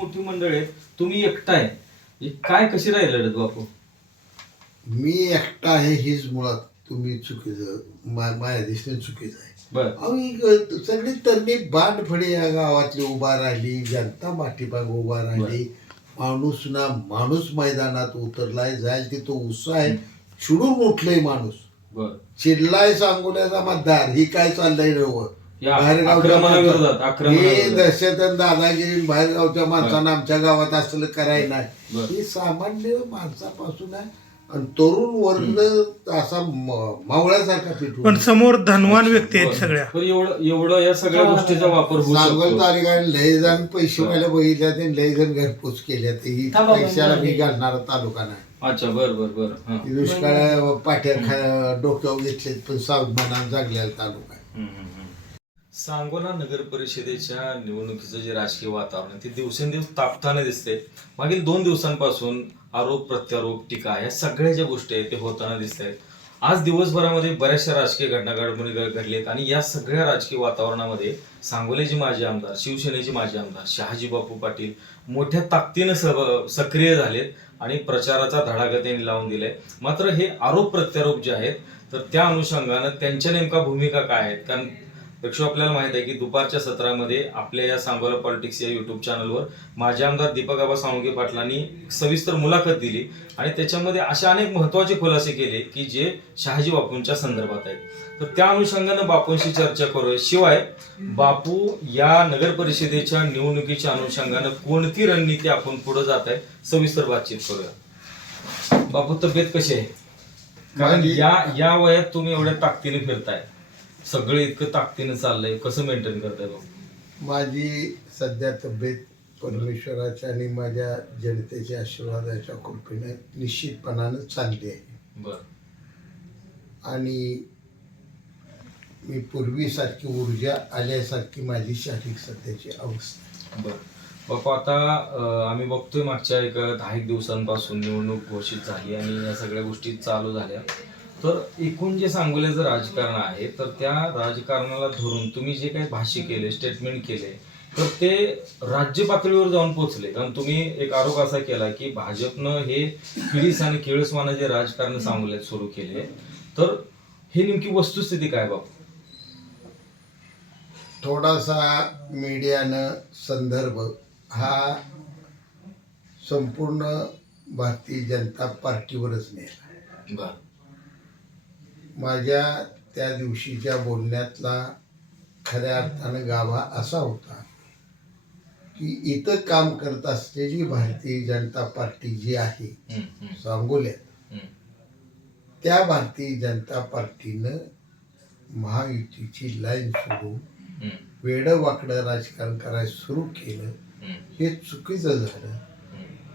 मोठी मंडळ आहेत, तुम्ही एकटा आहे, हे काय कशी राहील लढत बापू? मी एकटा आहे हीच मुळात तुम्ही चुकीचं माझ्या दृष्टीने चुकीचं आहे. बर सगळी तरणी बांधफळे या गावातली उभा राहिली, जनता पाठीमागे उभा राहिली, माणूस ना माणूस मैदानात उतरलाय, जाईल तिथं उत्साह आहे, चिडून उठलंय माणूस, बर चिडलाय सांगोल्याचा मतदार. ही काय चाललंय नव या आक्रमणाविरोधात हे दहशत आणि दादागिरी बाहेरगावच्या माणसांना आमच्या गावात असलं करायला नाही. हे सामान्य माणसापासून आहे आणि तरुण वर्ग असा मावळ्यासारखा पिटू. पण समोर धनवान व्यक्ती आहेत सगळ्या. पण एवढं या सगळ्या गोष्टीचा वापर होऊ सांगोल शकतो. तालुक्यात लय जण पैसे वाल्या बघितल्या ते लय जण घरपोच केल्या. ही पैशाला मी घालणारा तालुका नाही. अच्छा बर बर बर हा. दुष्काळ पाठ्या डोक्यावर घेतले पण सावधानात जागलेला तालुका आहे. सांगोला नगर परिषदेच्या निवडणुकीचं जे राजकीय वातावरण आहे ते दिवसेंदिवस तापताना दिसते. मागील 2 दिवसांपासून आरोप प्रत्यारोप टीका या सगळ्या ज्या गोष्टी आहेत ते होताना दिसत आहेत. आज दिवसभरामध्ये बऱ्याचशा राजकीय घटनाघडबडी घडलेत आणि या सगळ्या राजकीय वातावरणामध्ये सांगोल्याचे माजी आमदार, शिवसेनेचे माजी आमदार शहाजी बापू पाटील मोठ्या ताकदीनं सक्रिय झालेत आणि प्रचाराचा धडाका त्यांनी लावून दिलाय. मात्र हे आरोप प्रत्यारोप जे आहेत तर त्या अनुषंगानं त्यांच्या नेमका भूमिका काय आहेत? कारण पेक्षा आपल्याला माहित आहे की दुपारच्या सत्रामध्ये आपल्या या सांगोला पॉलिटिक्स या युट्यूब चॅनलवर माजी आमदार दीपक आबा साळुंखे पाटलांनी सविस्तर मुलाखत दिली आणि त्याच्यामध्ये असे अनेक महत्वाचे खुलासे केले की जे शहाजी बापूंच्या संदर्भात आहेत. तर त्या अनुषंगानं बापूंशी चर्चा करूया. शिवाय बापू या नगर परिषदेच्या निवडणुकीच्या अनुषंगानं कोणती रणनीती आपण पुढे जात आहे सविस्तर बातचीत करूया. बापू तब्येत कशी आहे? कारण या वयात तुम्ही एवढ्या ताकदीने फिरताय, सगळे इतकं ताकदीने चाललंय, कसं मेंटेन करताय बाबू? माझी सध्या तब्येत परमेश्वराच्या आणि माझ्या जनतेच्या आशीर्वादाच्या कृपेने निश्चितपणानं चांगली आहे. बर. आणि मी पूर्वीसारखी ऊर्जा आल्यासारखी माझी शारीरिक सध्याची अवस्था. बर बापू, आता आम्ही बघतोय मागच्या एक 10 दिवसांपासून निवडणूक घोषित झाली आणि या सगळ्या गोष्टी चालू झाल्या. तर एकूण जे सांगोल्याचं राजकारण आहे तर त्या राजकारणाला धरून तुम्ही जे काही भाष्य केले, स्टेटमेंट केले तर ते राज्य पातळीवर जाऊन पोहोचले. कारण तुम्ही एक आरोप असा केला की भाजपनं हे किळीस आणि केळसवानं जे राजकारण सांगोल्यात सुरू केले, तर हे नेमकी वस्तुस्थिती काय बापू? थोडासा मीडियानं संदर्भ हा संपूर्ण भारतीय जनता पार्टीवरच नेला. बर. माझ्या त्या दिवशीच्या बोलण्यातला खऱ्या अर्थानं गाभा असा होता की इथं काम करत असलेली भारतीय जनता पार्टी जी आहे सांगोल्यात, त्या भारतीय जनता पार्टीनं महायुतीची लाईन सोडून वेडं वाकडं राजकारण करायला सुरू केलं. हे चुकीचं झालं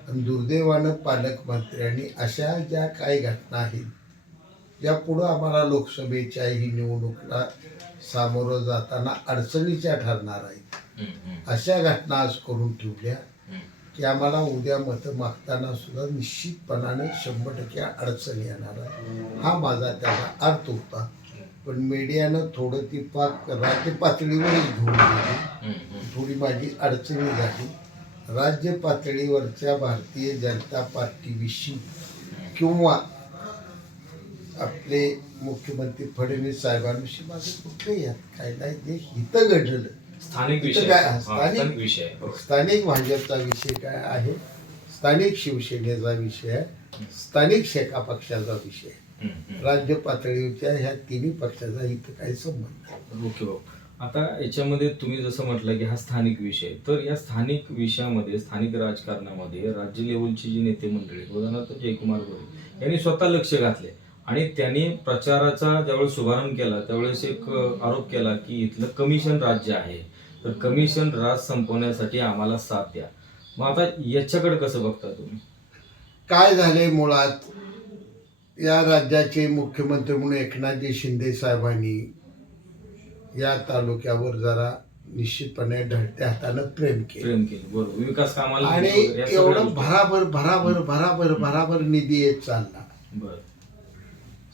आणि दुर्दैवानं पालकमंत्र्यांनी अशा ज्या काही घटना आहेत ज्या पुढं आम्हाला लोकसभेच्याही निवडणुकीला सामोरं जाताना अडचणीच्या ठरणार आहेत, अशा घटना आज करून ठेवल्या की आम्हाला उद्या मतं मागताना सुद्धा निश्चितपणाने 100% अडचण येणार आहे. हा माझा त्याचा अर्थ होता. पण मीडियानं थोडं ती पाक राज्य पातळीवरच घेऊन गेली, थोडी माझी अडचणी झाली. राज्य पातळीवरच्या भारतीय जनता पार्टीविषयी किंवा आपले मुख्यमंत्री फडणवीस साहेबांविषयी माझं कुठलंही काय नाही. जे हितं घडलं स्थानिक विषय काय स्थानिक भाजपचा विषय काय आहे, स्थानिक शिवसेनेचा विषय आहे, स्थानिक शेका पक्षाचा विषय आहे. राज्य पातळीवरच्या ह्या तिन्ही पक्षाचा इथं काही संबंध नाही. ओके बाबू, आता याच्यामध्ये तुम्ही जसं म्हटलं की हा स्थानिक विषय, तर या स्थानिक विषयामध्ये स्थानिक राजकारणामध्ये राज्य लेवलची जी नेते मंडळी, उदाहरणार्थ जयकुमार गोरे यांनी स्वतः लक्ष घातले आणि त्यांनी प्रचाराचा ज्यावेळेस शुभारंभ केला त्यावेळेस एक आरोप केला की इथलं कमिशन राज्य आहे, तर कमिशन राज संपवण्यासाठी आम्हाला साथ द्या. मग आता याच्याकडे कसं बघता तुम्ही? काय झालंय मुळात, या राज्याचे मुख्यमंत्री म्हणून एकनाथजी शिंदे साहेबांनी या तालुक्यावर जरा निश्चितपणे ढळत्या हातानं प्रेम केलं. बरोबर, विकास कामाला आणि एवढं भराभर भराभर भराभर भराभर निधी येत चालला.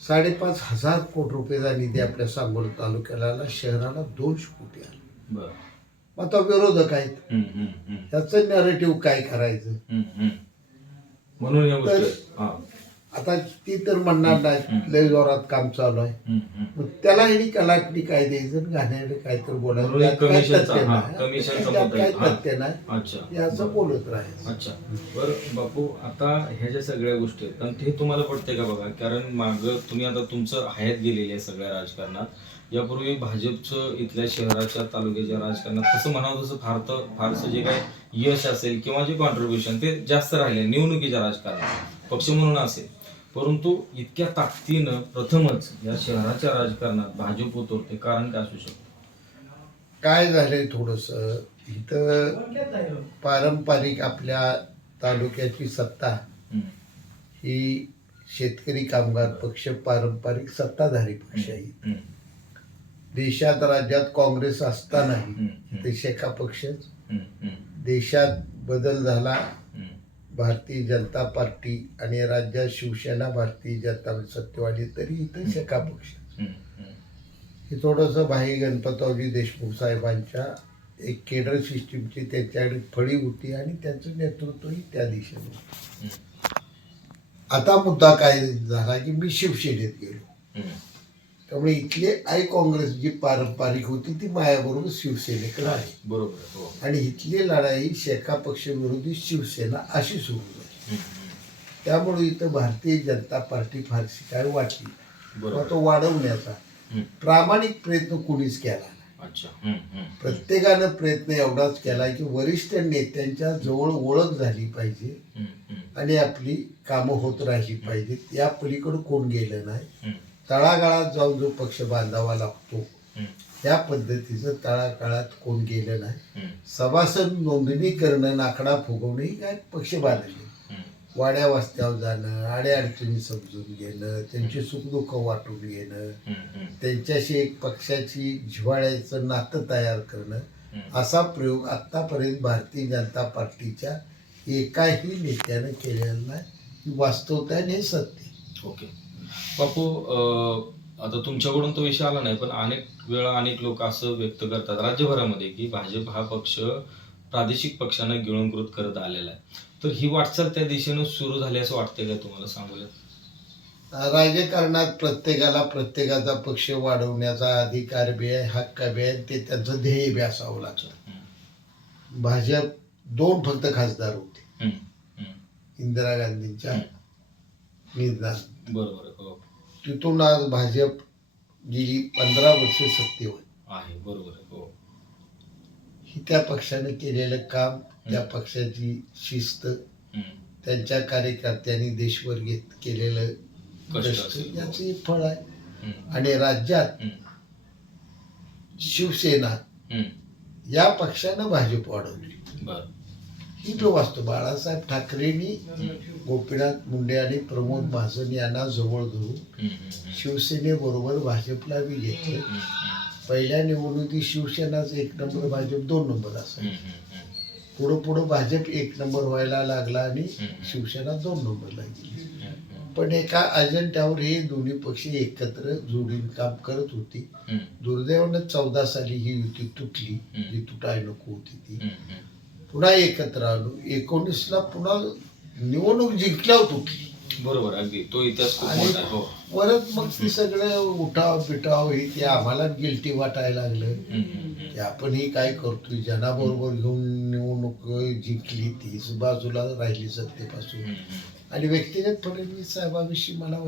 5,500 कोटी रुपयाचा निधी आपल्या सांगोला तालुक्याला, शहराला 200 कोटी आला. मग आता विरोधक आहेत, हम्म, हम्म, हम्म, ह्याचं नॅरेटिव्ह काय करायचं. हम्म, हम्म. म्हणून या गोष्टी आहेत. हा. आता ती तर म्हणणार नाही लय जोरात काम चालू आहे, हम्म, हम्म. मग त्याला ह्यानी कलाटणी काय द्यायचं, गाण्याने काय तर बोलायचं, म्हणून त्यात काय कमिशनचा, तथ्य हा, नाही, कमिशनचा त्यात मुद्दा काय आहे. हा. तथ्य नाही, अच्छा. याचं बोलत राहायचं. अच्छा. बरं बापू, आता ह्या ज्या सगळ्या गोष्टी आहेत पण ते तुम्हाला पडते का बघा, कारण मागं तुम्ही आता तुमचं हयात गेलेली आहे सगळ्या राजकारणात. यापूर्वी भाजपचं इथल्या शहराच्या तालुक्याच्या राजकारणात तसं म्हणावं तसं फारसं जे काय यश असेल किंवा जे कॉन्ट्रीब्युशन ते जास्त राहिले निवडणुकीच्या राजकारणात पक्ष म्हणून असेल. परंतु इतक्या ताकदीनं प्रथमच या शहराच्या राजकारणात भाजप उतरते, कारण काय असू शकतं? काय झालंय थोडस इथं पारंपरिक आपल्या तालुक्याची सत्ता हम्म, ही शेतकरी कामगार पक्ष पारंपरिक सत्ताधारी पक्ष आहे. हम्म, देशात राज्यात काँग्रेस असतानाही हम्म, ते शेका पक्षच. हम्म, हम्म, देशात बदल झाला, हम्म, भारतीय जनता पार्टी, आणि राज्यात शिवसेना भारतीय जनता सत्तेवाली, तरी इथं शेका पक्ष. हम्म, हम्म. हे थोडंसं भाई गणपतरावजी देशमुख साहेबांच्या एक केडर सिस्टीमची त्यांच्याकडे फळी होती आणि त्यांचं नेतृत्वही त्या दिशेने होतं. आता मुद्दा काय झाला की मी शिवसेनेत गेलो, हम्म, त्यामुळे इथले आई काँग्रेस जी पारंपरिक होती ती माझ्याबरोबर शिवसेनेकडे आहे, बरोबर आहे. हो. आणि इथली लढाई शेका पक्षविरोधी शिवसेना अशी सुरू झाली. हम्म, त्यामुळे इथं भारतीय जनता पार्टी फारशी काय वाटली, बरोबर. मग तो वाढवण्याचा हम्म, प्रामाणिक प्रयत्न कुणीच केला नाही. अच्छा. हम्म, हम्म, प्रत्येकानं प्रयत्न एवढाच केला की वरिष्ठ नेत्यांच्या जवळ ओळख झाली पाहिजे हम्म, हम्म, आणि आपली कामं होत राहिली पाहिजेत. या पलीकडे कोण गेलं नाही. हम्म, तळागाळात जाऊन जो पक्ष बांधावा लागतो हम्म, त्या पद्धतीचं तळागाळात कोण गेलं नाही. हम्म, सभासद नोंदणी करणं, नाकडा फुगवणं ही काय पक्ष बांधले. हम्म, वाड्या वस्त्यावर जाणं, अडीअडचणी समजून घेणं, त्यांची सुखदुःख वाटून घेणं, हम्म, हम्म, त्यांच्याशी एक पक्षाची जिव्हाळ्याचं नातं तयार करणं, हम्म. असा प्रयोग आत्तापर्यंत भारतीय जनता पार्टीच्या एकाही नेत्यानं केलेला नाही. ही वास्तवता आणि हे सत्य. ओके बापू, आता तुमच्याकडून तो विषय आला नाही पण अनेक वेळा अनेक लोक असं व्यक्त करतात राज्यभरामध्ये की भाजप हा पक्ष प्रादेशिक पक्षांना गिळंकृत करत आलेला आहे. तर ही वाटचाल त्या दिशेनं सुरू झाली असं वाटतंय का तुम्हाला, सांगूया? राजकारणात प्रत्येकाला प्रत्येकाचा पक्ष वाढवण्याचा अधिकार बी आहे, हक्क बी आहे, ते त्यांचं ध्येय बी असावं लागतं. भाजप 2 फक्त खासदार होते हम्म, हम्म, इंदिरा गांधींच्या निधनात. बरोबर आहे. हो. तिथून आज भाजप गेली 15 वर्ष सत्तेवर आहे. बरोबर आहे. हो. ही त्या पक्षाने केलेलं काम, त्या पक्षाची शिस्त, हम्म, त्यांच्या कार्यकर्त्यांनी देशभर केलेलं कष्ट कष्ट असेल. याचं एक फळ आहे. हम्म, आणि राज्यात हम्म, शिवसेना हम्म, या पक्षानं भाजप वाढवली. बरं. ही जो वास्तव बाळासाहेब ठाकरेंनी गोपीनाथ मुंडे आणि प्रमोद महाजन यांना जवळ धरून हम्म, हम्म, शिवसेनेबरोबर भाजपला बी घेतलं. हम्म, पहिल्या निवडणुकीत शिवसेनाच 1 नंबर, भाजप 2 नंबर असायचं. हम्म, पुढं भाजप 1 नंबर व्हायला लागला आणि हम्म. शिवसेना 2 नंबरला गेली. हम्म, पण एका अजेंड्यावर हे दोन्ही पक्ष एकत्र जोडीन काम करत होती. हम्म, दुर्दैवानं 14 साली ही युती तुटली, हम्म. जी तुटायला नको होती ती. हम्म, पुन्हा एकत्र आलो. 19ला पुन्हा निवडणूक जिंकल्यावर तुटली. बरोबर. अगदी तो इतिहास खूप आणि मोठा आहे. हो. परत मग ती सगळं उठाव बिटाव हे ते आम्हाला गिल्टी वाटायला लागलं हम्म, हम्म, की आपण ही काय करतोय. जनाबरोबर घेऊन निवडणूक जिंकली, तीच बाजूला राहिली सत्तेपासून. हम्म, हम्म, आणि व्यक्तिगत फडणवीस साहेबाविषयी मला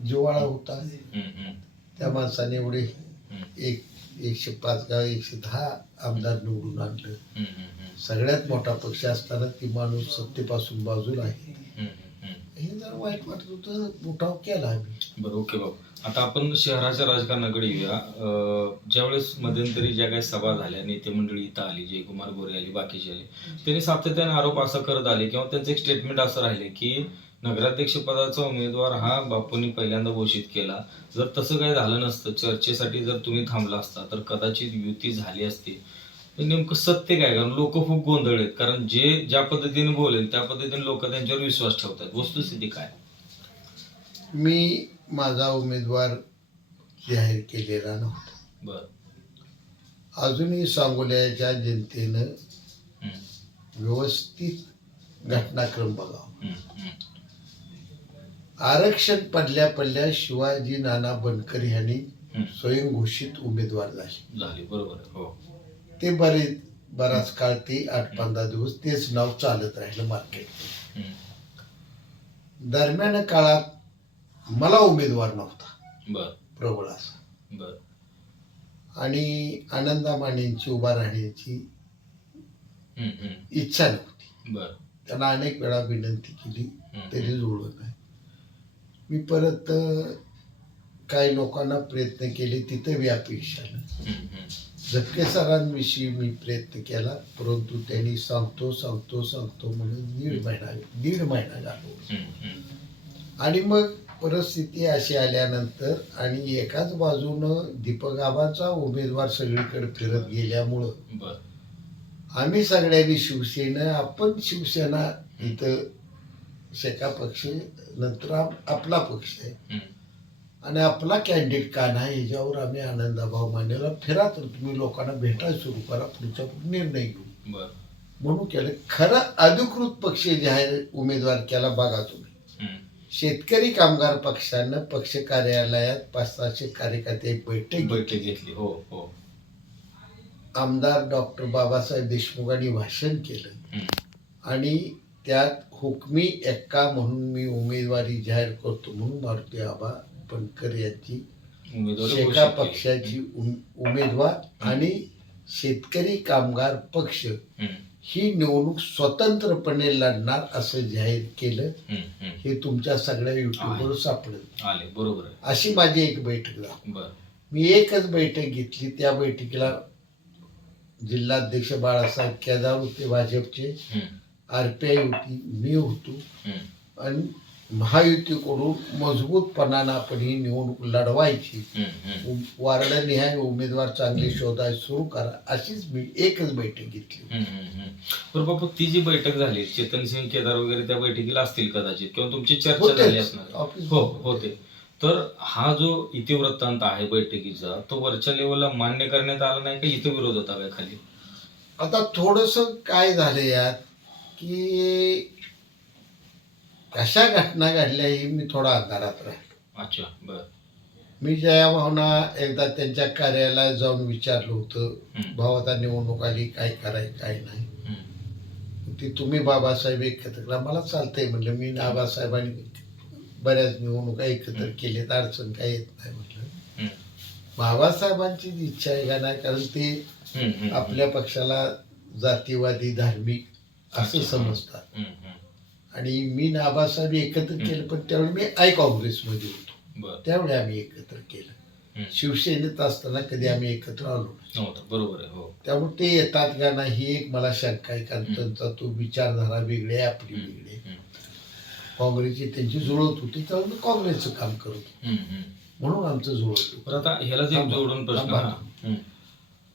जिव्हाळा होता. हम्म, त्या माणसाने एवढे हम्म, 105 का 110 आमदार निवडून आणलं. हम्म, हम्म, सगळ्यात मोठा पक्ष असताना ती माणूस सत्तेपासून बाजूला आहे. हम्म, हम्म. हे जर वाईट वाटत होतं, उठाव केला आम्ही. बरं. ओके बाबू, आता आपण शहराच्या राजकारणाकडे येऊया. ज्यावेळेस मध्यंतरी ज्या काही सभा झाल्या, नेते मंडळी इथं आली, जयकुमार गोरे आली, बाकीचे आले, त्यांनी सातत्याने आरोप असा करत आले किंवा त्यांचं एक स्टेटमेंट असं राहिले की नगराध्यक्ष पदाचा उमेदवार हा बापूंनी पहिल्यांदा घोषित केला. जर तसं काही झालं नसतं, चर्चेसाठी जर तुम्ही थांबला असता तर कदाचित युती झाली असती. पण नेमकं सत्य काय? कारण लोक खूप गोंधळ आहेत. कारण जे ज्या पद्धतीने बोलेल त्या पद्धतीने लोक त्यांच्यावर विश्वास ठेवतात. वस्तुस्थिती काय? मी माझा उमेदवार जाहीर केलेला नव्हता. बर. अजूनही सांगोल्याच्या जनतेनं हम्म, व्यवस्थित घटनाक्रम बघावा. हम्म, हम्म. आरक्षण पडल्या शिवाजी नाना बनकर यांनी हम्म. स्वयंघोषित उमेदवार झाले. झाली बरोबर आहे. हो. ते बराच काळ ते 8-15 दिवस तेच नाव चालत राहिलं मार्केट. हम्म. दरम्यान काळात मला उमेदवार नव्हता बर प्रबळ असा, बर आणि आनंदा मानेंची उभा राहण्याची हम्म, हम्म. इच्छा नव्हती. बर त्यांना अनेक वेळा विनंती केली हम्म. तरी जुळलं नाही. मी परत काही लोकांना प्रयत्न केले, तिथे बी अपेक्षा नाही. हम्म, हम्म. झटके सरांविषयी मी प्रयत्न केला, परंतु त्यांनी सांगतो म्हणून दीड महिना घालवला. हम्म, हम्म. आणि मग परिस्थिती अशी आल्यानंतर आणि एकाच बाजूनं दीपक उमेदवार सगळीकडे फिरत गेल्यामुळं बर आम्ही सगळ्यांनी आपण शिवसेना इथं शेका पक्ष, नंतर आपला पक्ष आहे हम्म. आणि आपला कॅन्डिडेट का नाही याच्यावर आम्ही आनंदाभाऊ मानेला फिरा, तर तुम्ही लोकांना भेटायला सुरू करा, पुढचा निर्णय घेऊ बर म्हणून केलं. खरं अधिकृत पक्ष जाहीर उमेदवार केला बघा तुम्ही. हम्म. शेतकरी कामगार पक्षानं पक्ष कार्यालयात 500-600 कार्यकर्ते एक बैठक घेतली. हो हो. आमदार डॉक्टर बाबासाहेब देशमुखांनी भाषण केलं हम्म. आणि त्यात हुकमी एक्का म्हणून मी उमेदवारी जाहीर करतो म्हणून मारुती आबा बनकर यांची उमेदवारी शेका घोषित केली. पक्षाची उमेदवार आणि शेतकरी कामगार पक्ष हम्म, ही निवडणूक स्वतंत्रपणे लढणार असं जाहीर केलं. हम्म, हम्म. हे तुमच्या सगळ्या युट्यूबवर सापडेल. आले बरोबर आहे. अशी माझी एक बैठक झाली. बर मी एकच बैठक घेतली. त्या बैठकीला जिल्हाध्यक्ष बाळासाहेब केदार होते भाजपचे, हम्म, RPI होती, मी होतो हम्म, आणि महायुतीकडून मजबूतपणानं आपण ही निवडणूक लढवायची, हम्म, हम्म. वार्डनिहाय उमेदवार चांगले शोधायला सुरू करा, अशीच मी एकच बैठक घेतली. हम्म, हम्म, हम्म. बरं बापू, ती जी बैठक झाली, चेतन सिंग केदार वगैरे त्या बैठकीला असतील कदाचित, किंवा तुमची चर्चा झाली असणार. ऑफिस हो होते. तर हा जो इतिवृत्तांत आहे बैठकीचा, तो वरच्या लेवलला मान्य करण्यात आला नाही का, इथं विरोध होता काय खाली? आता थोडस काय झालं यात की कशा घटना घडल्या ही मी थोडा अंधारात राहिलो. अच्छा बर. मी जयाभावना एकदा त्यांच्या कार्यालयात जाऊन विचारलं होतं, हम्म. भाऊ आता निवडणूक आली, काय करायचं काय नाही. हम्म, ती तुम्ही बाबासाहेब एकत्र करा. मला चालतंय म्हणलं, मी बाबासाहेबांनी बऱ्याच निवडणुका एकत्र केल्यात, अडचण काय येत नाही म्हटलं. हम्म, बाबासाहेबांची जी इच्छा आहे का नाही, कारण ते हम्म, हम्म. आपल्या पक्षाला जातीवादी धार्मिक असं अच्छा. समजतात. हम्म, हम्म. आणि मी आणि आबासाहेब एकत्र केलं, पण त्यावेळी मी काँग्रेसमध्ये होतो, बर. त्यावेळी आम्ही एकत्र केलं. हम्म. शिवसेनेत असताना कधी आम्ही एकत्र आलो नाही. नव्हतं बरोबर आहे. हो. त्यामुळे ते येतात का नाही ही एक मला शंका आहे, कारण त्यांचा तो विचारधारा वेगळी आहे, आपली वेगळी आहे. हम्म, काँग्रेसची त्यांची जुळत होती, त्यामुळे मी काँग्रेसचं काम करत होतो, हम्म, हम्म. म्हणून आमचं जुळत होतं. बरं, आता ह्याला जे थांबा, जोडून प्रश्न थांबा. हा. हम्म,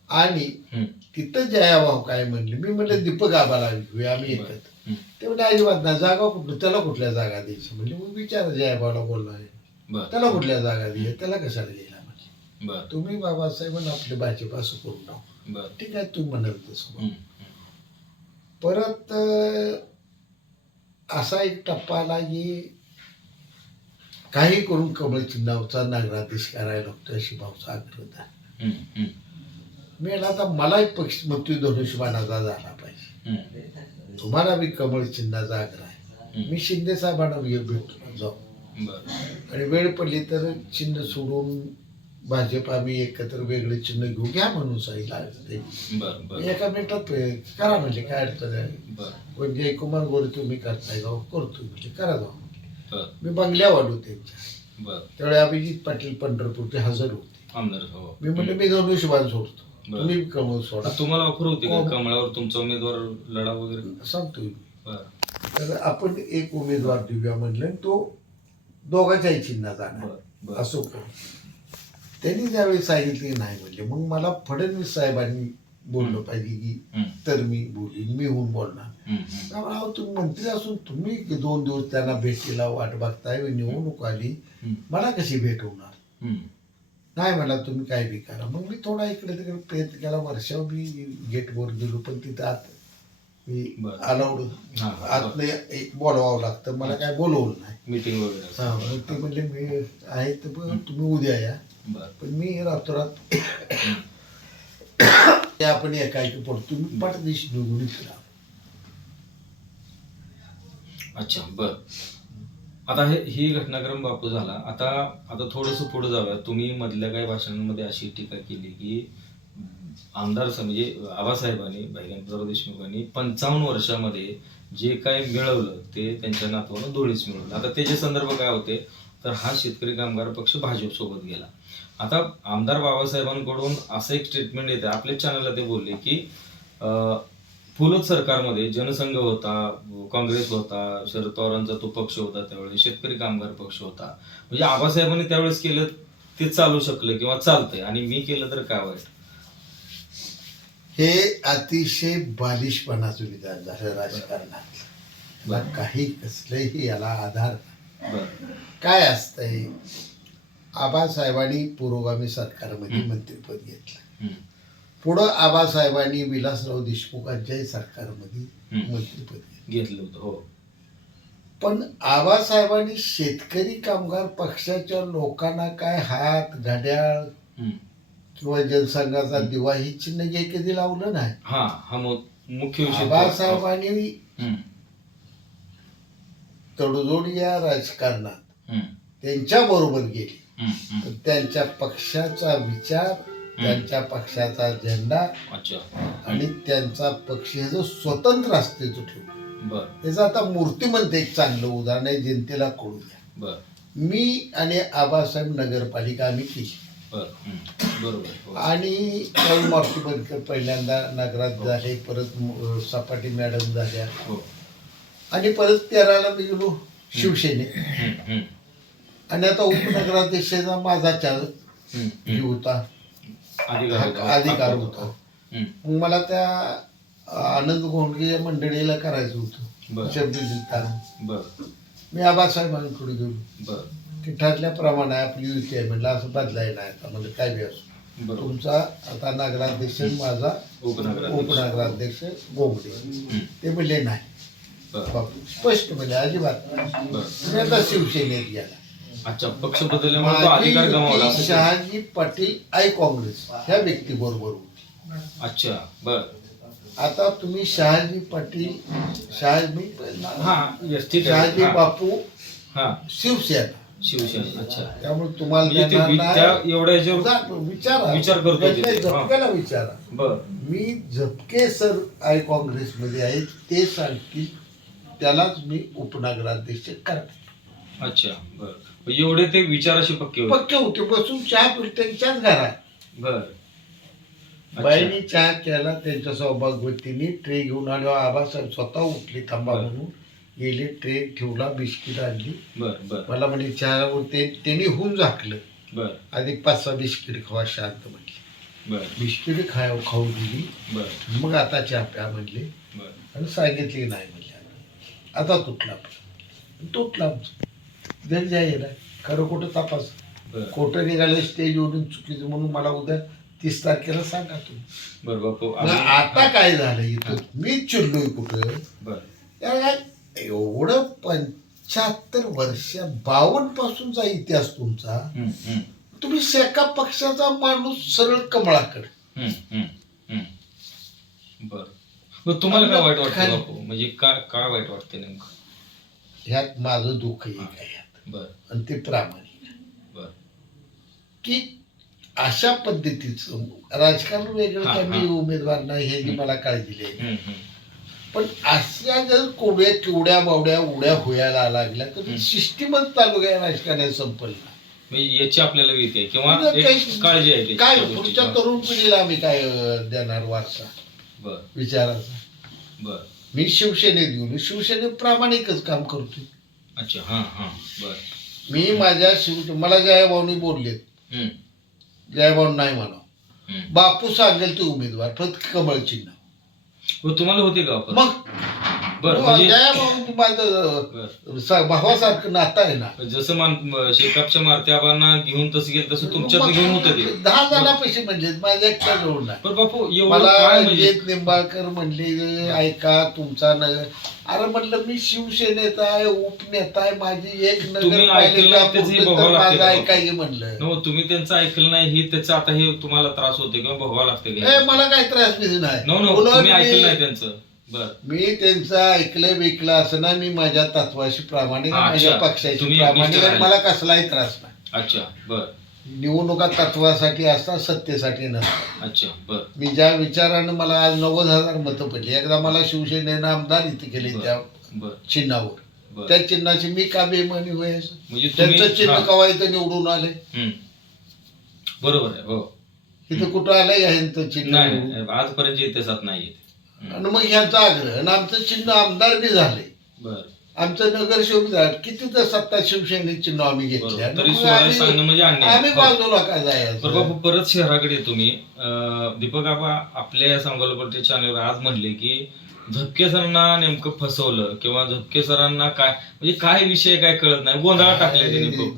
आणि हम्म. तिथं जयाभाऊ काय म्हणले, मी म्हणलं दीपक आबाला घेऊया आम्ही बरं. एकत्र. हम्म. ते म्हणजे अजिबात नाही, जागा कुठलं, त्याला कुठल्या जागा द्यायची म्हणजे. मग विचारा जयाभाऊला बोलला आहे, बर. त्याला कुठल्या जागा द्यायच्या, त्याला कशाला घ्यायला म्हणजे. बर. तुम्ही बाबासाहेबांना आपले भाजप असं करून टाकू, बर. ठीक आहे तुम्ही म्हणाल तसं. हम्म, परत असा एक टप्पा आला की काही करून कमळ चिन्हाचा नगराधीश करायला लागतो, अशी भाऊचा आग्रह झाला. हम्म, हम्म, मी म्हणलं, आता मला एक पक्ष मृत्यू धनुष्यबाणाचा झाला पाहिजे, हम्म. तुम्हाला बी कमळ चिन्हाचा आग्रह आहे. मी शिंदे साहेबांना भेटलो जाऊ, बर. आणि वेळ पडली तर चिन्ह सोडून भाजप आम्ही एकत्र वेगळे चिन्ह घेऊ, घ्या म्हणून सांगितलं. बर. बर. एका मिनिटात करा म्हणजे, काय अडचण आहे. बर. पण जयकुमार गोरे तुम्ही करताय गाव, करतो म्हणजे करा जाऊ. बर. मी बंगल्यावर होतो त्यांच्या, बर. त्यावेळी अभिजित पाटील पंढरपूरचे हजर होते. आमदार. हो. मी म्हणलं, मी धनुष्यबाण सोडतो, बरं. तुम्ही कमळ सोडा. तुम्हाला ऑफर होती का हो. कमळावर तुमचा उमेदवार लढा वगैरे? सांगतो मी. बर. तर आपण एक उमेदवार देऊया म्हणलं, आणि तो दोघांच्याही चिन्ह जाणार बर. बर. असो करू. त्यांनी ज्यावेळी सांगितले नाही म्हणले, मग मला फडणवीस साहेबांनी बोललं पाहिजे की हम्म, तर मी बोलीन, मी होऊन बोलणार. हम्म, हम्म. त्यामुळे अहो, तुम्ही मंत्री असून तुम्ही 2 दिवस त्यांना भेटीला वाट बघताय, निवडणूक आली, हम्म, मला कशी भेट होणार. हम्म. नाही मला तुम्ही काय बी करा. मग मी थोडा इकडे तिकडे प्रयत्न केला. वर्षावर मी गेटवर गेलो पण तिथं आत मी बरं. अलाउड हा, आत बोलवावं लागतं. मला काय बोलवलं नाही. मीटिंग वगैरे असं. हा मग ते म्हणले मी आहे तर पण तुम्ही उद्या या. बरं. पण मी रातोरात ते आपण एकाएकी पडतो. तुम्ही पाठदिशी निघून इकडे. अच्छा बर. आता ही घटनाक्रम बापू झाला. आता थोडंसं पुढे जाऊया. तुम्ही मधल्या काही भाषणांमध्ये अशी टीका केली की आमदार म्हणजे आबासाहेबांनी भाईगणपतराव देशमुखांनी 55 वर्षामध्ये जे काय मिळवलं ते त्यांच्या नातवानं धुळीच मिळवलं. आता त्याचे संदर्भ काय होते तर हा शेतकरी कामगार पक्ष भाजपसोबत गेला. आता आमदार बाबासाहेबांकडून असं एक स्टेटमेंट येतं, आपल्याच चॅनलला ते बोलले की फुलत सरकारमध्ये जनसंघ होता, काँग्रेस होता, शरद पवारांचा तो पक्ष होता, त्यावेळेस शेतकरी कामगार पक्ष होता. म्हणजे आबासाहेबांनी त्यावेळेस केलं ते चालू शकलं किंवा चालतंय आणि मी केलं तर काय वाईट. हे अतिशय बालिशपणाचं विधान झालं राजकारणात. याला काही कसलंही याला आधार नाही. बरं. काय असतंय, आबासाहेबांनी पुरोगामी सरकारमध्ये मंत्रिपद घेतलं. पुढं आबासाहेबांनी विलासराव देशमुखांच्याही सरकारमध्ये मंत्रिपद घेतलं होतं. हो. पण आबासाहेबांनी शेतकरी कामगार पक्षाच्या लोकांना काय हात घड्याळ किंवा जनसंघाचा दिवा ही चिन्ह जे कधी लावलं नाही. हा मुख्य विषय. आबासाहेबांनी तडजोड या राजकारणात त्यांच्या बरोबर गेली. तर त्यांच्या पक्षाचा विचार, त्यांच्या पक्षाचा झेंडा आणि त्यांचा पक्ष हे जो स्वतंत्र अस्तित्व ठेवलं, त्याचं आता मूर्तिमंत एक चांगलं उदाहरण आहे, जनतेला कळू द्या. मी आणि आबासाहेब नगरपालिका आम्ही केली. बरोबर. आणि मारुती बनकर पहिल्यांदा नगरात झाले, परत सपाटी मॅडम झाल्या आणि परत 13ला मी गेलो शिवसेने. आणि आता उपनगराध्यक्षाचा माझा चालक होता, अधिकार होता. मग मला त्या आनंद गोंडगे मंडळीला करायचं होतं शब्द दिलता. मी आबासाहेबांकडे गेलो की ठरल्याप्रमाणे आपली युती आहे म्हणलं, असं बदलाय नाही आता म्हणजे काय बी असो, तुमचा आता नगराध्यक्ष माझा उपनगराध्यक्ष गोंगडे. ते म्हणले नाही, स्पष्ट म्हणजे अजिबात नाही. तुम्ही आता शिवसेनेत गेला. अच्छा, पक्ष बदलल्यामुळे तो अधिकार गमावला. शहाजी पाटील आय काँग्रेस ह्या व्यक्ती बरोबर होती. अच्छा बर. आता तुम्ही शहाजी पाटील शहाजी बापू शिवसेना. अच्छा. त्यामुळे तुम्हाला विचार झपकेला विचारा. मी झपके सर आय काँग्रेसमध्ये आहे, ते सांगतील त्यालाच मी उपनगराध्यक्ष करते. अच्छा बर. एवढे ते विचाराशी पक्के होते. बसून चहा पिली त्यांच्याच घरात. बर. बाईनी चहा केला, त्यांच्या सौभाग्यवतीने ट्रे घेऊन आलो. आबासाहेब स्वतः उठले थांबा म्हणून, गेले, ट्रे ठेवला, बिस्किट आणली. मला म्हणजे चहा त्यांनी होऊन झाकलं. आधी 5-6 बिस्किट खावा शांत म्हटले. बिस्किट खाऊ दिली. मग आता चहा प्या म्हणले आणि सांगितले नाही म्हणले. आता तुटला जर जाईल खरं खोटं तपास. खोटं निघालं स्टेजवरून चुकीचं म्हणून मला उद्या 30 तारखेला सांगा तुम्ही. आता काय झालं इथं मीच चिडलोय कुठं. एवढं 75 वर्ष 52 पासूनचा इतिहास तुमचा, तुम्ही शेका पक्षाचा माणूस सरळ कमळाकडे. बर. तुम्हाला काय वाईट वाटतं बापू, म्हणजे काय वाईट वाटतं नेमकं? ह्यात माझं दुःख एक आहे आणि ते प्रामाणिक की अशा पद्धतीचं राजकारण वेगळं काय, मी उमेदवार नाही हे मला काळजी आहे. पण अशा जर केवड्या बावड्या उड्या व्हायला लागल्या तर सिस्टीमच तालुक्या राजकारणात संपलं. याची आपल्याला भीती आहे किंवा काळजी आहे काय पुढच्या तरुण पिढीला आम्ही काय देणार वारसा विचाराचा. मी शिवसेनेत गेलो, शिवसेनेत प्रामाणिकच काम करतोय. अच्छा. हा हा. बर. मी माझ्या मला जयभाऊनी बोललेत, जयभाऊ नाही म्हणा, बापू सांगेल ते उमेदवार फक्त कमळ चिन्ह. तुम्हाला होते का? मग बरं म्हणजे जयाभाऊ माझं भावासारखं नातं आहे ना. जसं शेकापच्या मारती आबांना घेऊन तसं गेलं तसं तुमच्यात घेऊन होतं ते. 10 जणांपाशी म्हणजे माझ्या एकट्या जवळ नाही. पण बापू एवढं मला काय म्हणजे येत निंबाळकर म्हणले ऐका तुमचा नगर. अरे म्हटलं मी शिवसेनेचा आहे उपनेता आहे, माझी एक तुम्ही ऐकलं नाही त्याचंही भोगावं लागते माझं का? ऐकायचं म्हणलं. हो, तुम्ही त्यांचं ऐकलं नाही ही त्याचं आता हे तुम्हाला त्रास होते किंवा भोगावं लागते ए, मला काही त्रास बिस नाही. नो उलट तुम्ही मी- ऐकलं नाही त्यांचं. बर मी त्यांचं ऐकलं बिकलं असं ना, मी माझ्या तत्वाशी प्रामाणिक अच्छा. माझ्या पक्षाशी तुम्ही प्रामाणिक एकनिष्ठ आहे. मला कसलाही त्रास नाही. अच्छा बर निवडणुका तत्वासाठी असतात, सत्तेसाठी नसतात. अच्छा बर मी ज्या विचारानं मला आज 90,000 मतं पडली. एकदा मला शिवसेनेनं आमदार इथे केले बर. त्या बर चिन्हावर. बर त्या चिन्हाची मी का बेमानी व्हायचं? म्हणजे त्यांचं तुम्ही चिन्ह हा. कवा इथं निवडून आले? हम्म. बरोबर आहे हो. इथं कुठं आलंय ह्यांचं चिन्ह नाही निवडून? नाही, आजपर्यंत इतिहासात नाहीये. आणि मग ह्यांचा आग्रह आणि आमचं चिन्ह आमदार बी झाले, बर आमचं नगरसेवक झालं. किती तर सत्ता शिवसेनेचे चिन्ह आम्ही घेतले. बरोबर. तरी मग सोळा सांगणं म्हणजे अन्याय. आम्ही हो. बाजूला काय तर जायचं? बाबू परत शहराकडे येतो मी. दीपक आबा आपल्या सांगोलपट्टी चॅनलवर आज म्हणले की झपके सरांना नेमकं फसवलं किंवा झपके सरांना काय म्हणजे काय विषय काय कळत नाही, गोंधळ टाकले त्यांनी खूप.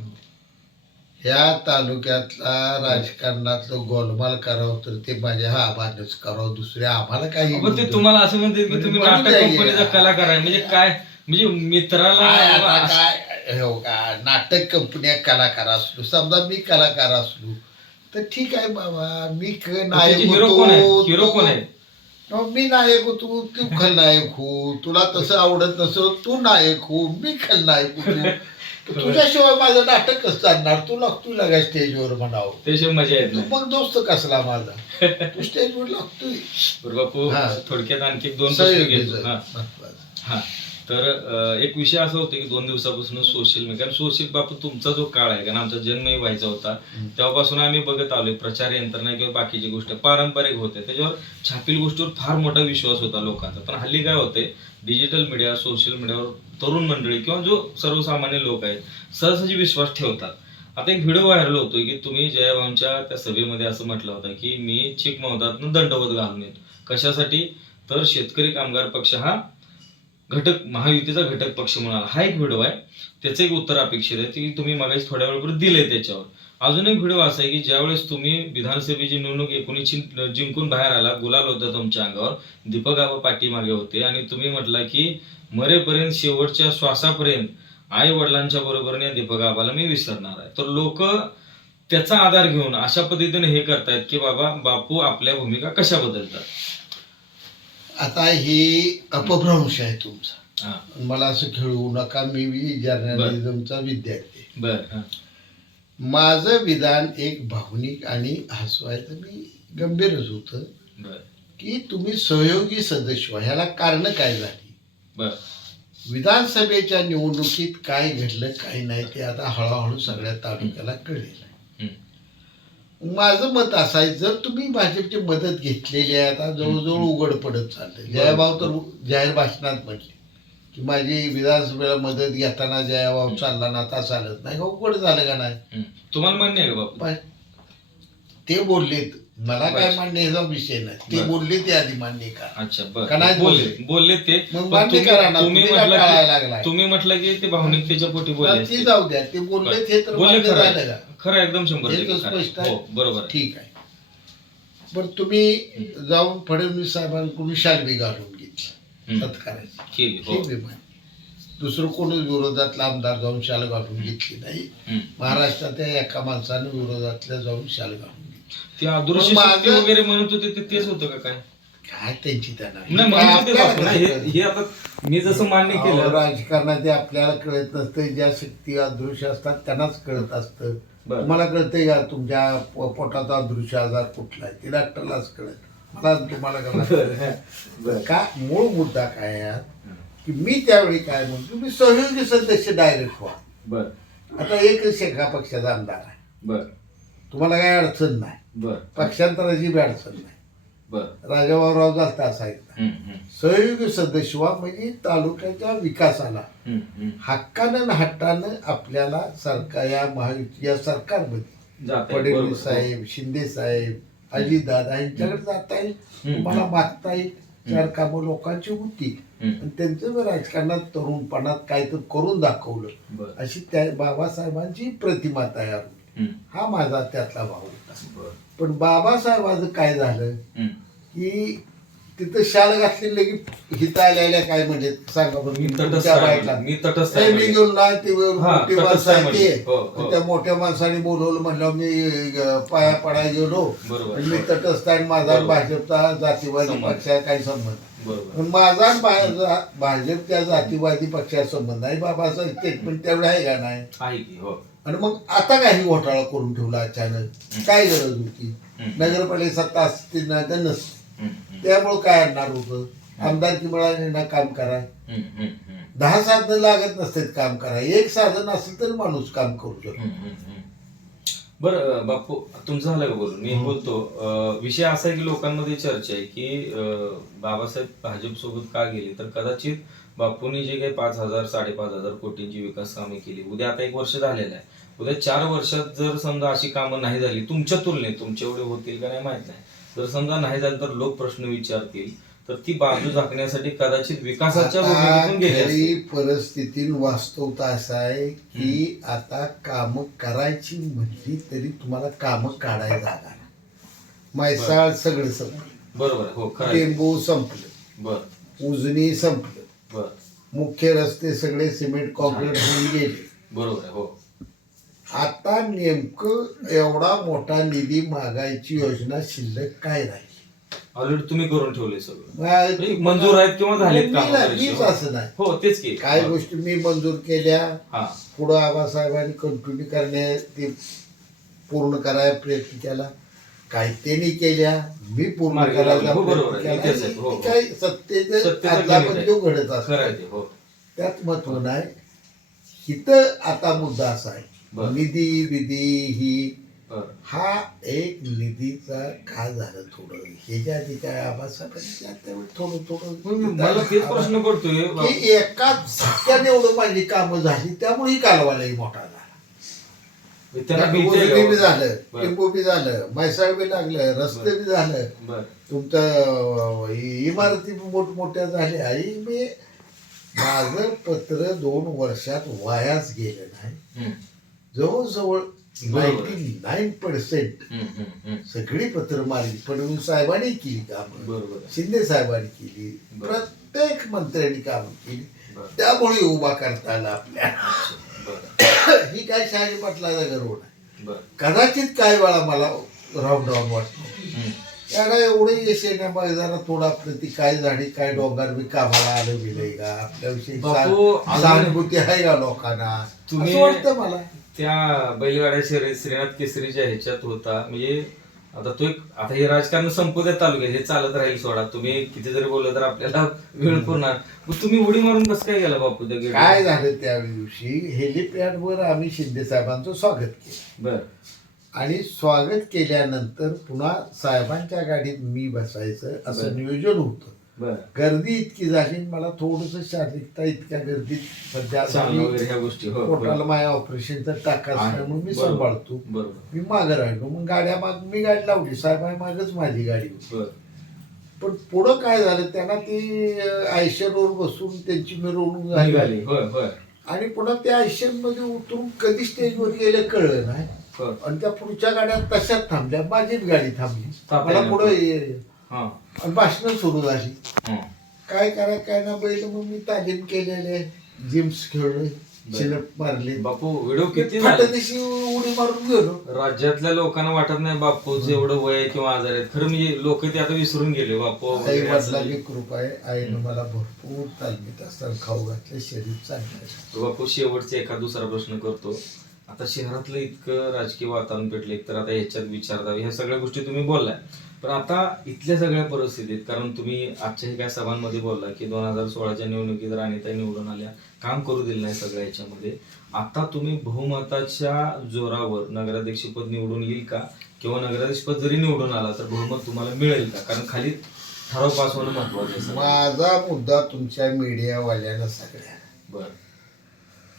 ह्या तालुक्यातला राजकारणातलं गोलमाल करावं तर ते माझ्या आबानेच करावं, दुसऱ्या आम्हाला काही पण ते तुम्हाला असं म्हणते की तुम्ही म्हणजे नाटक म्हणून कंपनीचा काय? कलाकार आहे म्हणजे काय म्हणजे काय आता मित्राला काय हो का, नाटक कंपन्या कलाकार असलो, समजा मी कलाकार असलो तर ठीक आहे बाबा, मी नायक हिरो कोण आहे? होतो, हिरो कोण आहे? मी नायक होतो, तू खलनायक हो. तुला तसं आवडत नसलं तू नायक हो, मी खलनायक होतो. तुझ्याशिवाय माझं नाटक कसं चालणार? तू लागाय स्टेजवर म्हणावं. त्याशिवाय मजा येत तू नाही. मग दोस्त कसला माझा? तू स्टेजवर लागतोय. बरं बापू हा. थोडक्यात आणखी एक दोन प्रश्न घेतो. हा महत्वाचं. हा तर एक विषय असा होता की 2 दिवसापासून सोशल मीडिया, कारण सोशल बापू तुमचा जो काळ आहे, कारण आमचा जन्मही व्हायचा होता तेव्हापासून आम्ही बघत आलोय प्रचार यंत्रणा किंवा बाकीची गोष्ट पारंपरिक होते, त्याच्यावर छापील गोष्टीवर फार मोठा विश्वास होता लोकांचा. पण हल्ली काय होते, डिजिटल मीडिया सोशल मीडियावर तरुण मंडळी किंवा जो सर्वसामान्य लोक आहेत सहजासहजी विश्वास ठेवतात. आता एक व्हिडिओ व्हायरल होतोय की तुम्ही जयभाऊंच्या त्या सभेमध्ये असं म्हटलं होतं की मी चिक मौदातनं दंडवत घालून येतो. कशासाठी? तर शेतकरी कामगार पक्ष हा घटक महायुतीचा घटक पक्ष म्हणाला. हा एक व्हिडिओ आहे, त्याचं एक उत्तर अपेक्षित आहे की तुम्ही मागाशी थोड्या वेळापूर्वी दिलंय त्याच्यावर. अजून एक व्हिडिओ असा आहे की ज्यावेळेस तुम्ही विधानसभेची निवडणूक 19 जिंकून बाहेर आला, गुलाल होता तुमच्या अंगावर, दीपक आबा पाठीमागे होते आणि तुम्ही म्हटला की मरेपर्यंत शेवटच्या श्वासापर्यंत आई वडिलांच्या बरोबरीने दीपक आबाला मी विसरणार आहे. तर लोक त्याचा आधार घेऊन अशा पद्धतीने हे करतायत की बाबा बापू आपल्या भूमिका कशा बदलतात. आता हे अपभ्रंश आहे तुमचा. हा मला असं खेळवू नका, मी जर्नलिझमचा विद्यार्थी आहे. बर हा माझं विधान एक भावनिक आणि हसवायचं मी गंभीरच होतं बर की तुम्ही सहयोगी सदस्य व्हा. ह्याला कारण काय झाली? बर विधानसभेच्या निवडणुकीत काय घडलं काय नाही ते आता हळूहळू सगळ्या तालुक्याला कळलेलं आहे. माझं मत असं आहे, जर तुम्ही भाजपची मदत घेतलेली आहे, आता जवळजवळ उघड पडत चाललंय. जयभाऊ तर जाहीर भाषणात म्हटले की माझी विधानसभेला मदत घेताना जयभाऊ चालला ना, आता चालत नाही. उघड झालं का नाही? तुम्हाला मान्य आहे का बापू? पण ते बोललेत, मला काय मान्य ह्याचा विषय नाही. ते बरं. बोलले ते आधी मान्य करा. अच्छा का बरं नाही बोलले ते. मग पण मान्य करा ना, तुम्ही तुम्ही काय टाळायला म्हटलं लागलाय? तुम्ही म्हटलं की ते भावनिकतेच्या पोटी बोलले ती असतील. जाऊ द्या, ते बोलले ते तर बोलले मान्य खरं झालं आहे. का? खरं आहे, एकदम 100% हे तर खरं आहे. स्पष्ट आहे. हो बरोबर आहे. ठीक आहे. पण तुम्ही जाऊन फडणवीस साहेबांकडून शालबी घालून घेतली सत्काराची. केली हो. हे बी मान्य. दुसरं कोणच विरोधातला आमदार जाऊन शाल घालून घेतली नाही. महाराष्ट्रात एका माणसानं विरोधातल्या जाऊन शाल घालून घेतली. ते अदृश्य पण शक्ती माझं- वगैरे म्हणत होते ते तेच होतं का काय? काय त्यांची त्यांना नाही काय म्हणत होते आपल्याला बापू ना, कसं हे कळतं? हे आता मी जसं मान्य अहो, केलं. राजकारणात ते आपल्याला कळत नसतं. ज्या शक्ती अदृश्य असतात त्यांनाच कळत असतं. बरं. तुम्हाला कळतंय का तुमच्या पोटाचा अदृश्य आजार कुठला आहे? ते डॉक्टरलाच कळत. मला तुम्हाला कळत का? मूळ मुद्दा काय आहे की मी त्यावेळी काय म्हणतो, मी सहयोगी सदस्य डायरेक्ट व्हा. बर आता एकच एका पक्षाचा आमदार आहे, बर तुम्हाला काही अडचण नाही. बर पक्षांतराची बी अडचण नाही. बर राजाभाऊराव झालता असायचा. सहयोगी सदस्य व्हा म्हणजे तालुक्याच्या विकासाला हक्कानं आणि हट्टानं आपल्याला सरकार या महायुती या सरकारमध्ये फडणवीस साहेब, शिंदे साहेब, अजितदादा यांच्याकडे जाता येईल, तुम्हाला मागता येईल. चार कामं लोकांची होती हम्म. आणि त्यांचं जर राजकारणात तरुणपणात काय तर करून दाखवलं बरं. अशी त्या बाबासाहेबांची प्रतिमा तयार होती. हम्म. हा माझा त्यातला भाव होता. बरं. पण बाबासाहेबाचं काय झालं हम्म. की तिथं शाल घातलेलं की हिता आलेल्या काय म्हणजे सांगा बरं मी तुमच्या तटस्थ आहे बाईला. म्हणजे. मी तटस्थ नाही, आहे मी म्हणजे. घेऊन ना ती हा, मोठी तटस्थ माणसं आहे आहे म्हणजे. ती. हो, हो. आणि त्या मोठ्या माणसाने बोलवलं म्हणलं मी पाया पडायला गेलो बरोबर. आणि मी तटस्थ आहे आणि माझा आणि बरोबर. भाजपचा जातीवादी संबंध. पक्षाचा काही संबंध बरोबर. पण माझा आणि भाजपच्या जातीवादी पक्षाचा संबंध आहे. बाबाचं स्टेटमेंट तेवढं आहे का नाही. आहे की हो. आणि मग आता काही घोटाळा करून ठेवला अचानक काय गरज होती. नगरपालिका सत्ता असते ना तर नसते. त्यामुळं काय आणणार होतं. आमदारकी मिळाली ना काम करा. 10 साधनं लागत नसतात काम करा. एक साधन असेल तर माणूस काम करू शकतो. बरं बापू तुमचं झालं का बोलून मी बोलतो विषय असा आहे की लोकांमध्ये चर्चा आहे की बाबासाहेब भाजप सोबत का गेले तर कदाचित बापूंनी जे काही 5,000 5,500 कोटींची विकास कामे केली उद्या आता 1 वर्ष झालेलं आहे उद्या 4 वर्षात जर समजा अशी कामं नाही झाली तुमच्या तुलनेत तुमच्या एवढे होतील का नाही माहित नाही जर समजा नाही झालं तर लोक प्रश्न विचारतील तर ती बाजू झाकण्यासाठी कदाचित विकासाच्या भूमिकेतून गेले खरी असतील. परिस्थितीत वास्तवता असं आहे की आता काम करायची म्हटली तरी तुम्हाला काम काढायला जागा नाही. म्हैसाळ सगळं संपलं. बरोबर आहे. हो खरं आहे. टेंबू संपलं. बर उजनी संपलं. बर मुख्य रस्ते सगळे सिमेंट कॉन्क्रीट होऊन गेले. बरोबर आहे. हो आता नेमकं एवढा मोठा निधी मागायची योजना शिल्लक काय राहिली. ऑलरेडी तुम्ही करून ठेवले सगळं म्हणजे मंजूर आहेत किंवा झालेत काम मीच असं नाही. हो तेच की काय गोष्टी मी मंजूर केल्या हा पुढं आबासाहेबांनी कंटिन्यू करण्या ते पूर्ण करायला प्रयत्न केला. काही त्यांनी केल्या मी पूर्ण मार्गी करायचा लावल्या. हो, बरोबर प्रयत्न आहे. केला. इथेच आहे. हो, हो. काही सत्तेचे सत्तेचं आदला गणित आहे. पण घडत खरं आहे असतो. ते. हो त्यात महत्व नाही. इथं आता मुद्दा असा आहे बरं. निधी विधी ही बरं. हा एक निधीचा काय झालं थोडं ह्याच्या आधी काय आबासाहेबांनी थोडं मला तेच प्रश्न पडतोय की एकाच झटक्याने एवढं माझी कामं झाली त्यामुळे ही कालवालाही मोठा झाला. त्यांना भीती आहे उजनी बी का? झालं बरं. टेंबू बी झालं म्हैसाळ बी लागलं रस्ते बी झालं बरं. तुमचं इमारती बी मोठमोठ्या झाल्या आई मी माझं पत्र 2 वर्षात वायाच गेलं नाही. हम्म. जवळजवळ बरोबर. 99% सगळी पत्र मारली. फडणवीस साहेबांनी केली कामं बरोबर. शिंदे साहेबांनी केली बरं. प्रत्येक मंत्र्यांनी कामं केली. बरं. त्यामुळे उभा करता आला आपल्या. बरं. ही काय शाही पाटलाचा गर्व नाही. बरं. कदाचित काय वेळा मला राऊंड वाटतो हम्म. त्याला एवढे यश येण्यामागे जरा थोडा प्रति काय झाडी काय डोंगर बी कामाला आलं बिलय का आपल्याविषयी बापू, सहानुभूती आहे का लोकांना तुम्ही- असं वाटतं मला. त्या बैलगाड्या श्रीनाथ केसरीच्या ह्याच्यात होता म्हणजे आता तो एक आता हे राजकारण संपू द्या तालुक्यात हे चालत राहील सोडा तुम्ही किती जरी बोललं तर आपल्याला वेळ पुरणार मग तुम्ही उडी मारून कसं काय गेला बापू त्या गेटवर? काय झालं त्या दिवशी हेलिपॅडवर आम्ही शिंदे साहेबांचं स्वागत केलं बर आणि स्वागत केल्यानंतर पुन्हा साहेबांच्या गाडीत मी बसायचं असं बरं. नियोजन होतं. बर गर्दी इतकी झाली मला थोडस शारीरिकता इतक्या गर्दीत सध्या चांगलं वगैरे ह्या गोष्टी हो पोटाला माझ्या ऑपरेशनचा टाका असल्यामुळे मी बरोबर. सांभाळतो. बरोबर मी मागं राहिलो मग गाड्या माग मी गाडी लावली साहेबांनी मागच माझी गाडी होती. बर पण पुढं काय झालं त्यांना ती आयशरवर बसून त्यांची मिरवणूक झाली निघाली होय होय आणि पुन्हा त्या आयशरमध्ये उतरून कधी स्टेजवर गेले कळलं नाही होय. आणि त्या पुढच्या गाड्या तशाच थांबल्या माझीच गाडी थांबली. तापायला मला पुढे हा आणि भाषणं सुरू झाली. हा. काय करा काय ना बैल मग मी तालीम केलेले जिम्स खेळले शिलप मारले बापू व्हिडिओ किती फाट्या झाले? दिवशी उडी मारून गेलो. राज्यातल्या लोकांना वाटत नाही बापूचं एवढं वय आहे किंवा आजार आहेत खरं म्हणजे लोक ते आता विसरून गेले बापू आई वगैरे असं. वडिलांची कृपा आहे. आईनं मला भरपूर तालमीत असताना खाऊ घातले शरीर चांगलं आहे. बापू शेवटचा एका दुसरा प्रश्न करतो आता शहरातलं इतकं राजकीय वातावरण पेटलं तर आता ह्याच्यात विचारता ह्या सगळ्या गोष्टी तुम्ही बोललाय पण आता इथल्या सगळ्या परिस्थितीत कारण तुम्ही आजच्याही काय सभांमध्ये बोलला की 2016च्या निवडणुकीत राणीताई निवडून आल्या काम करू दिलं नाही सगळ्या ह्याच्यामध्ये आता तुम्ही बहुमताच्या जोरावर नगराध्यक्षपद निवडून येईल का किंवा नगराध्यक्षपद जरी निवडून आला तर बहुमत तुम्हाला मिळेल का कारण खाली ठराव पास होणं महत्वाचं आहे. माझा मुद्दा तुमच्या मीडियावाल्यांना सगळ्या बरं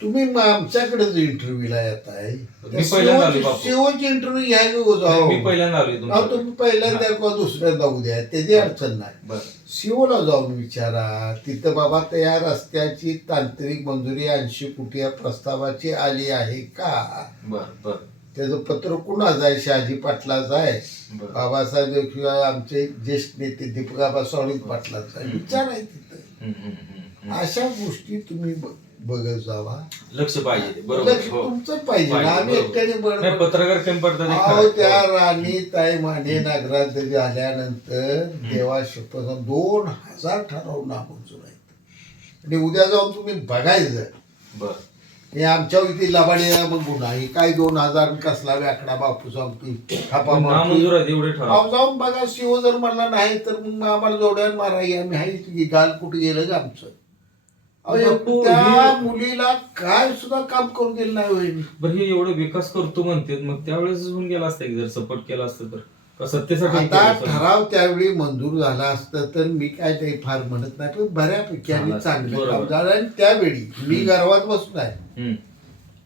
तुम्ही आमच्याकडेच इंटरव्ह्यूला येत आहे मी पहिल्यांदा आलोय बापू. सीओची इंटरव्ह्यू घ्या की जाऊ मी पहिल्यांदा आलोय अहो, तुमच्याकडे. तुम्ही पहिल्यांदा किंवा दुसऱ्यांदा उद्या त्याची अडचण नाही बर सीओला जाऊन विचारा तिथं बाबा त्या रस्त्याची तांत्रिक मंजुरी 80 कोटी प्रस्तावाची आली आहे का बर बर त्याचं पत्र कुणाचं आहे शहाजी पाटलाचं आहे बर बाबासाहेब किंवा आमचे ज्येष्ठ नेते दीपकाबा सावळी पाटलाचं आहे विचार आहे तिथं अशा गोष्टी तुम्ही बघत जावा लक्ष पाहिजे ते. बरोबर लक्ष हो. तुमचं पाहिजे ना पाहिजे, आम्ही बरोबर. एकट्याने नाही, बरोबर पत्रकार कमी पडतात हे अहो, खरं. त्या हो. राणी ताई माने नागराज आल्यानंतर देवा शपथ 2000 ठराव नामंजूर आहेत आणि उद्या जाऊन तुम्ही बघायचं बर हे आमच्या इथे लबाडीला मग गुन्हा हे काय 2000 कसला व्याकडा बापू सांगतो थापा मारतो. नामंजूर आहेत एवढे ठराव. अहो, जाऊन बघा शिव जर म्हणला नाही तर मग आम्हाला जोड्यान माराई आम्ही हाय की गाल कुठे गेलं का आमचं अहो, बापू, त्या हे- मुलीला काय सुद्धा काम करून दिलं नाही होईल बरं हे एवढं विकास करतो म्हणते मग त्यावेळेस होऊन गेला असता की जर सपोर्ट केला असतं तर का सत्तेसाठी आता केलं असतं? ठराव त्यावेळी मंजूर झाला असतं तर मी काय ते फार म्हणत नाही पण बऱ्यापैकी आणि झालं असतं. चांगलं बरोबर. काम झालं आणि त्यावेळी मी गर्वात बसून आहे हम्म,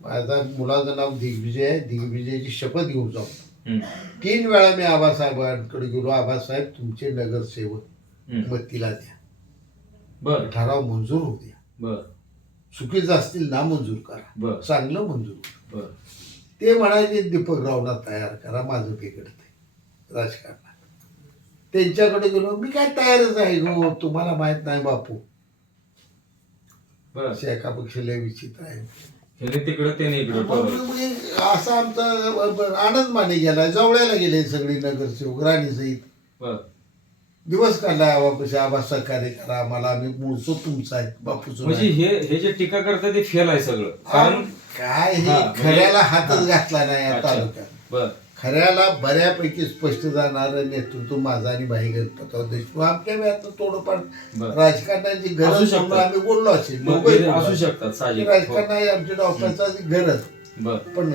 माझा मुलाचं नाव दिग्विजय आहे दिग्विजयची शपथ घेऊन जाऊ हम्म, 3 वेळा मी आबासाहेबांकडे गेलो आबासाहेब तुमचे नगरसेवक हम्म. मतीला द्या बर ठराव मंजूर होऊ द्या बर चुकीचं असतील ना मंजूर करा बर चांगलं मंजूर करा. बर ते म्हणायचे दीपकरावला तयार करा माझं बिघडतंय राजकारणात त्यांच्याकडे गेलो मी काय तयारच आहे गो तुम्हाला माहित नाही बापू बर असे एका पक्षाला विचित्र आहे ह्याने तिकडं त्याने इकडं मग बरोबर. म्हणजे असं आमचा आनंद माने गेला जवळ्याला गेले सगळी नगरसेवक राणीसहित बर दिवस काढला आवापाशी आबा सहकार्य करा आम्हाला आम्ही मूळचो तुमचा आहे बापूचं म्हणजे नाही. हे जे टीका करतात ते फेल आहे सगळं कारण काय हे हा, म्हणजे- खऱ्याला हातच हा. घातला नाही या अच्छा. तालुक्यात बर खऱ्याला बऱ्यापैकी स्पष्ट जाणारं नेतृत्व माझा आणि भाई गणपतराव देशमुख आमच्या वेळात थोडंफार बर राजकारणाची असू गरज शकतं. म्हणून आम्ही बोललो असेल मग दोघंही ते बोललो असू असेल. शकतात साहजिक हो. राजकारणाची आमच्या डॉक्टरची गरज बर पण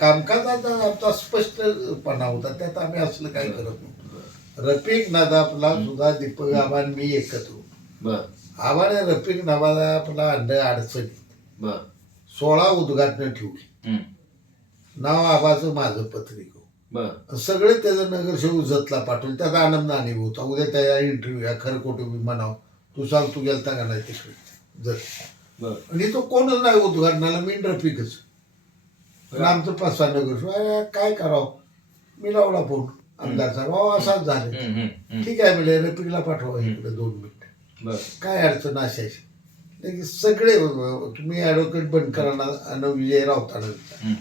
कामकाजाचा आमचा स्पष्टपणा होता त्यात आम्ही असलं काही करत नव्हतो रफिक नदाफला सुद्धा दीपक आबान मी एकत्र होतो. बर आबाने रफिक नदाफला अडचणी बर 16 उद्घाटनं ठेवली हम्म, नाव आबाचं माझं पत्रिक बर सगळे त्याचं नगरसेवक जतला पाठवलं त्याचा आनंद आणि होता उद्या त्या इंटरव्ह्यू या खरं खोटं मी म्हणाव तू सांग तू गेलता का नाही तिकडे जत बर आणि तो कोणच नाही उद्घाटनाला मी रफिकच पण आमचं 5-6 नगरसेवक अरे काय करावं मी लावला फोन आमदार साहेब अहो असाच झालं हम्म, हम्म, हम्म. ठीक आहे म्हणजे रफिकला पाठवा इकडे 2 मिनिट बर काय अडचण असायची लगेच सगळे तुम्ही ॲडव्होकेट बनकरांना आणि विजय राऊतांना हम्म,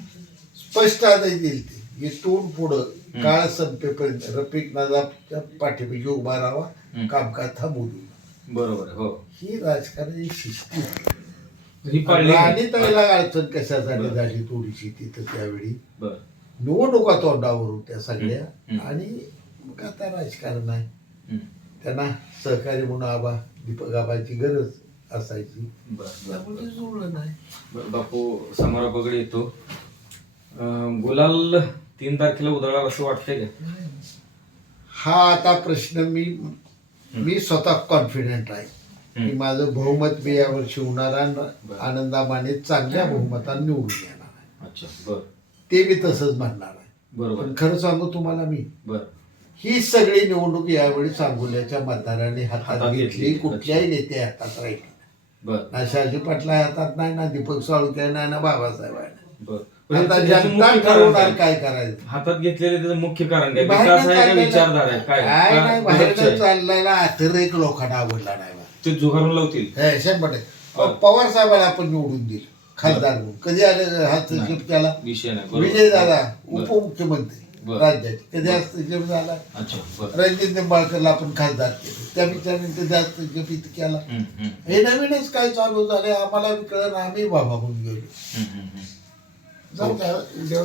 स्पष्ट आदेश दिले ते इथून पुढं काळ संपेपर्यंत रफिक नदाफच्या पाठीपाशी उभा राहावा कामकाज थांबवू नये. बरोबर आहे, हो ही राजकारणाची शिस्ती होती. ही पाळली आणि त्याला अडचण कशासाठी झाली थोडीशी तिथं त्यावेळी बर निवडणुका तोंडावर होत्या सगळ्या हम्म. आणि मग आता राजकारण आहे हम्म, त्यांना सहकारी म्हणून आबा दीपक आबाची गरज असायची बर बर त्यामुळे ते जुळलं नाही बर. बापू समारोपाकडे येतो गुलाल 3 तारखेला उधळणार असं वाटतंय का हा आता प्रश्न मी स्वतः कॉन्फिडेंट आहे की माझं बहुमत मी यावर्षी होणार आणि आनंदा माने चांगल्या बहुमताने निवडून येणार आहे अच्छा बर ते मी तसंच म्हणणार आहे बरोबर पण खरं सांगू तुम्हाला मी बर ही सगळी निवडणूक यावेळी सांगोल्याच्या मतदारांनी हातात हातात घेतली. घेतली कुठल्याही नेते हातात राहिली बर ना शहाजी पाटला हातात नाही ना दीपक साळुंखे नाही ना बाबासाहेब आहे बर आता त्याचं जनता मुख्य कारण ठरवणार काय? काय करायचं हातात घेतलेले त्याचं मुख्य कारण काय बाहेरनं विकास आहे का चाललेलं- विचारधारा आहे काय काय का नाही दुर्लक्ष बाहेर आहे? चाललेला अतिरेक लोकांना आवडला नाही बा. ते जुगारून लावतील हे 100%. पवार साहेबांना आपण निवडून दिलं खासदार म्हणून कधी आले हस्तक्षेप केला विषय नाही बरोबर. विजय दादा बर. उपमुख्यमंत्री बर. राज्याचे कधी हस्तक्षेप झाला अच्छा बर रणजित निंबाळकरला आपण खासदार केलं त्या बिचाराने कधी हस्तक्षेप इथं केला हम्म, हम्म, हे नवीनच काय चालू झाले आम्हाला बी कळलं आम्ही बाबा म्हणून गेलो हम्म, हम्म, हम्म. जाऊ द्या.